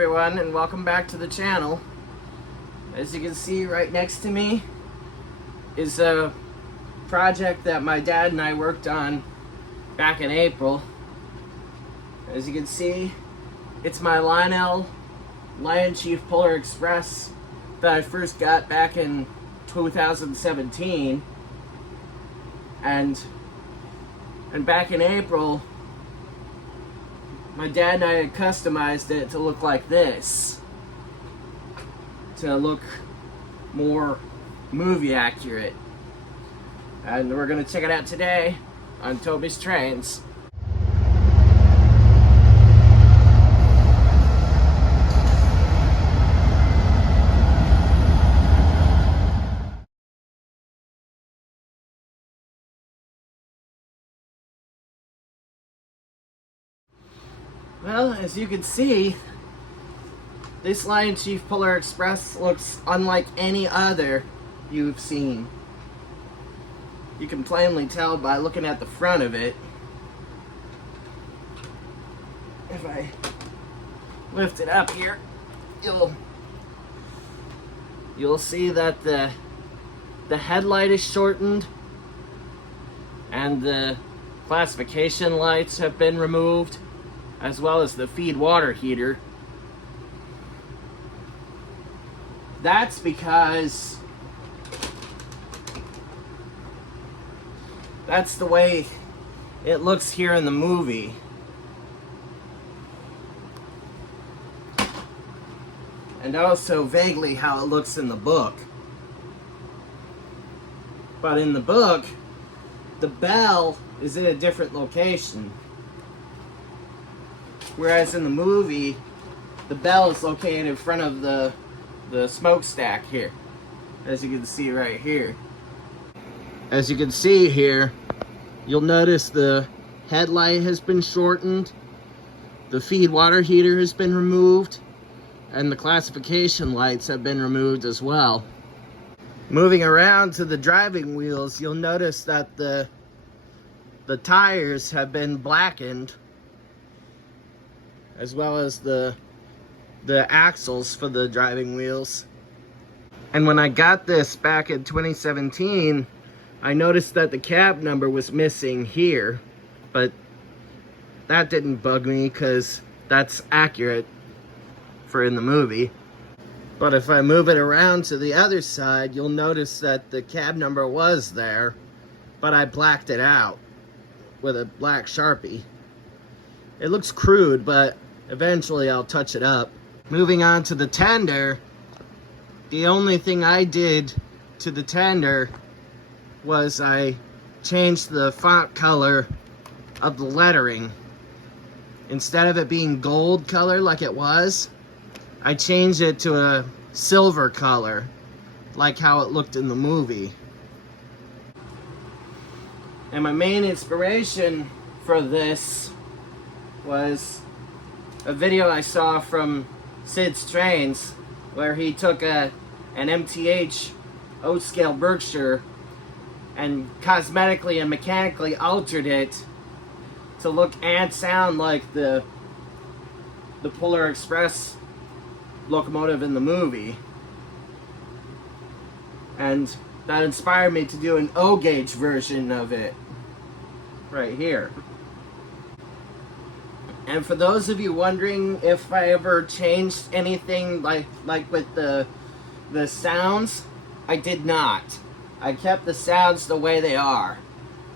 everyone, and welcome back to the channel. As you can see right next to me is a project that my dad and I worked on back in April. As you can see, it's my Lionel LionChief Polar Express that I first got back in 2017, and back in April my dad and I had customized it to look like this, to look more movie accurate, and we're gonna check it out today on Toby's Trains. Well, as you can see, this LionChief Polar Express looks unlike any other you've seen. You can plainly tell by looking at the front of it. If I lift it up here, you'll see that the headlight is shortened and the classification lights have been removed, as well as the feed water heater. That's because that's the way it looks here in the movie. And also vaguely how it looks in the book. But in the book, the bell is in a different location. Whereas in the movie, the bell is located in front of the smokestack here, as you can see right here. As you can see here, you'll notice the headlight has been shortened, the feed water heater has been removed, and the classification lights have been removed as well. Moving around to the driving wheels, you'll notice that the tires have been blackened, as well as the axles for the driving wheels. And when I got this back in 2017, I noticed that the cab number was missing here, but that didn't bug me because that's accurate for in the movie. But if I move it around to the other side, you'll notice that the cab number was there, but I blacked it out with a black Sharpie. It looks crude, but eventually I'll touch it up. Moving on to the tender, the only thing I did to the tender was I changed the font color of the lettering. Instead of it being gold color like it was, I changed it to a silver color, like how it looked in the movie. And my main inspiration for this was a video I saw from Sid's Trains, where he took an MTH O-scale Berkshire and cosmetically and mechanically altered it to look and sound like the Polar Express locomotive in the movie. And that inspired me to do an O-gauge version of it right here. And for those of you wondering if I ever changed anything like with the sounds, I did not. I kept the sounds the way they are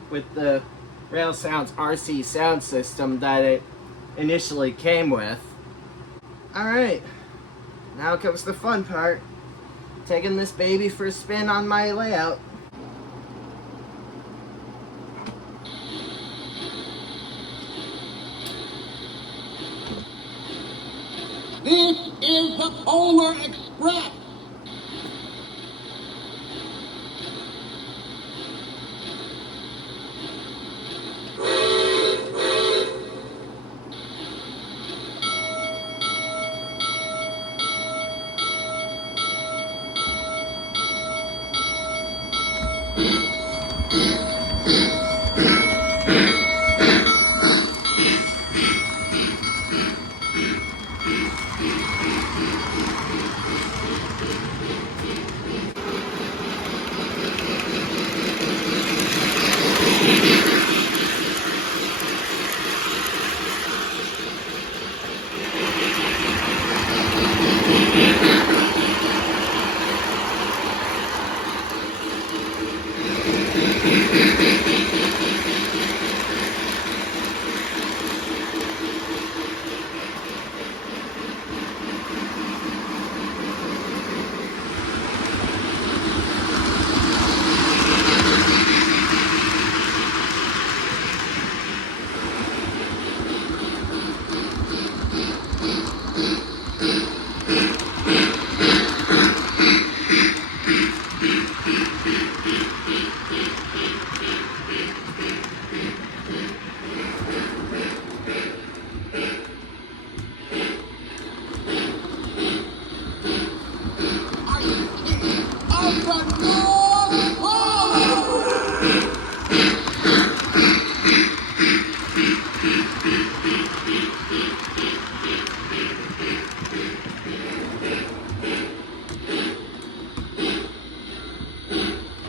with the Rail Sounds RC sound system that it initially came with. Alright, now comes the fun part. Taking this baby for a spin on my layout. This is the Polar Express.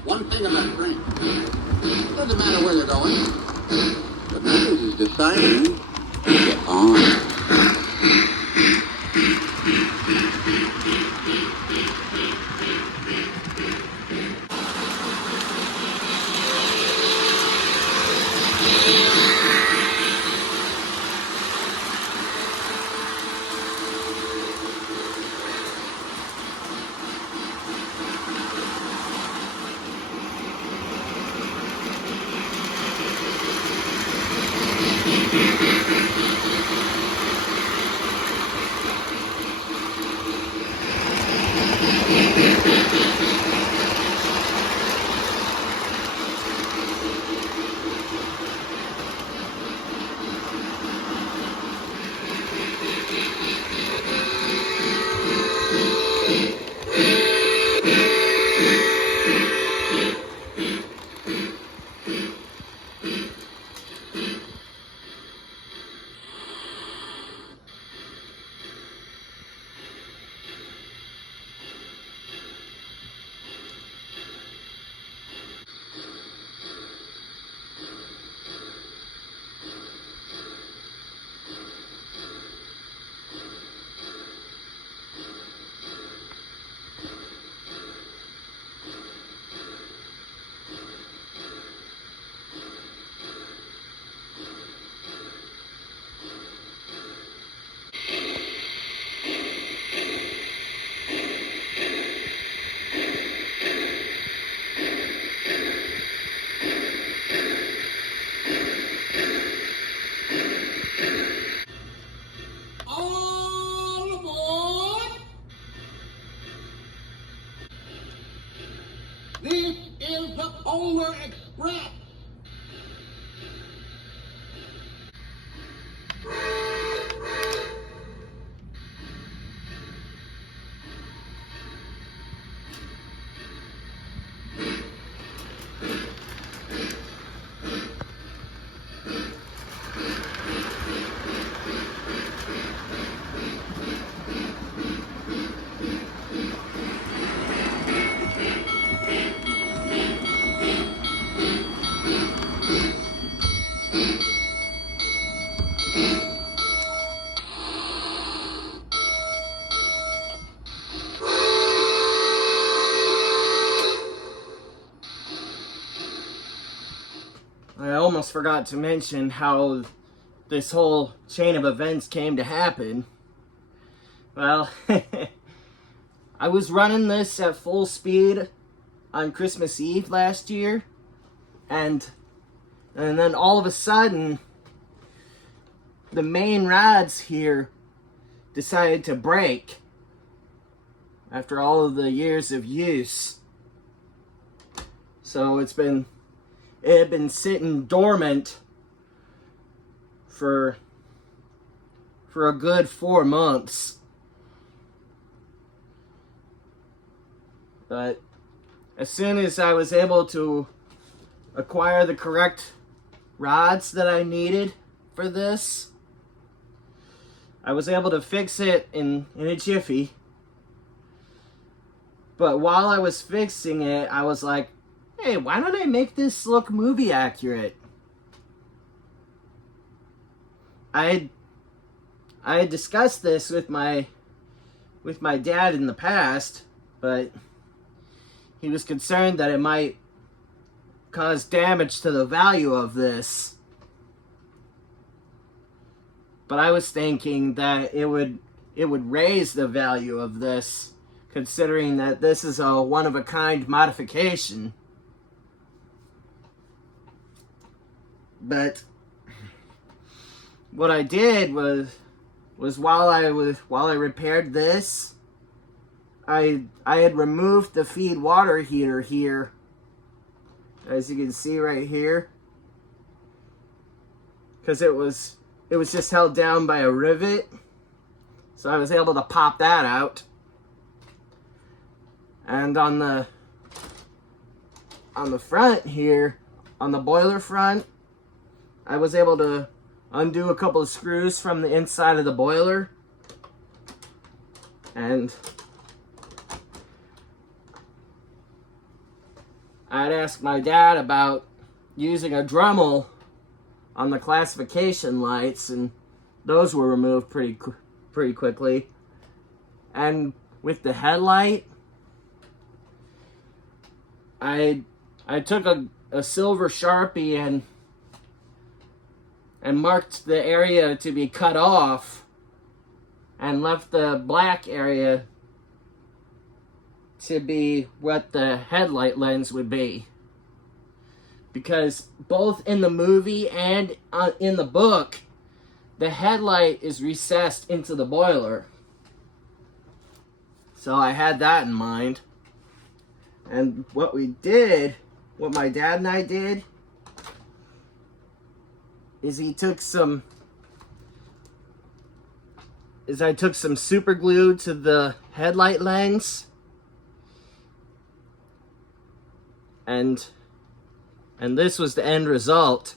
One thing about trains, doesn't matter where they're going. What matters is deciding to get on. All aboard! This is the Polar Express. I almost forgot to mention how this whole chain of events came to happen. Well, I was running this at full speed on Christmas Eve last year, and then all of a sudden, the main rods here decided to break after all of the years of use. So it had been sitting dormant for a good 4 months. But as soon as I was able to acquire the correct rods that I needed for this, I was able to fix it in a jiffy. But while I was fixing it, I was like, hey, why don't I make this look movie accurate? I had discussed this with my dad in the past, but he was concerned that it might cause damage to the value of this. But I was thinking that it would raise the value of this, considering that this is a one-of-a-kind modification. But what I did was while I repaired this, I had removed the feed water heater here, as you can see right here, because it was just held down by a rivet, so I was able to pop that out. And on the front here, on the boiler front, I was able to undo a couple of screws from the inside of the boiler, and I'd asked my dad about using a Dremel on the classification lights, and those were removed pretty quickly. And with the headlight, I took a silver Sharpie and marked the area to be cut off, and left the black area to be what the headlight lens would be. Because both in the movie and in the book, the headlight is recessed into the boiler. So I had that in mind. And what my dad and I did, is I took some super glue to the headlight lens, and this was the end result.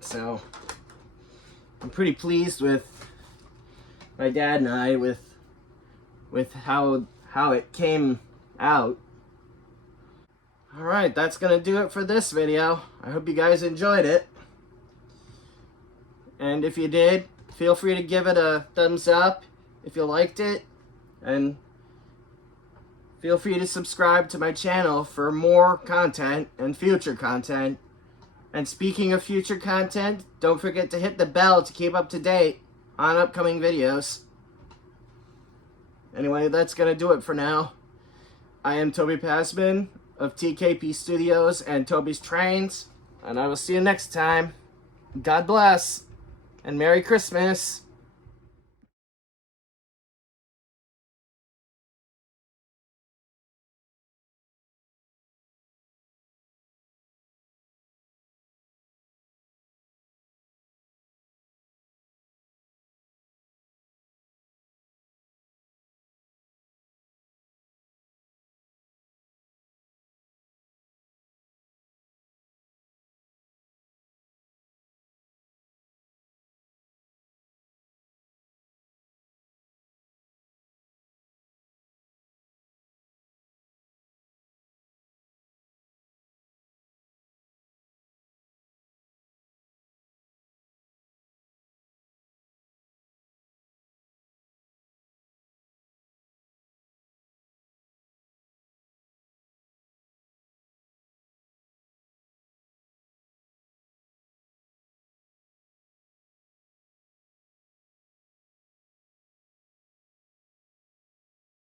So I'm pretty pleased with my dad and I with how it came out. Alright, that's gonna do it for this video. I hope you guys enjoyed it. And if you did, feel free to give it a thumbs up if you liked it. And feel free to subscribe to my channel for more content and future content. And speaking of future content, don't forget to hit the bell to keep up to date on upcoming videos. Anyway, that's going to do it for now. I am Toby Passman of TKP Studios and Toby's Trains, and I will see you next time. God bless, and Merry Christmas.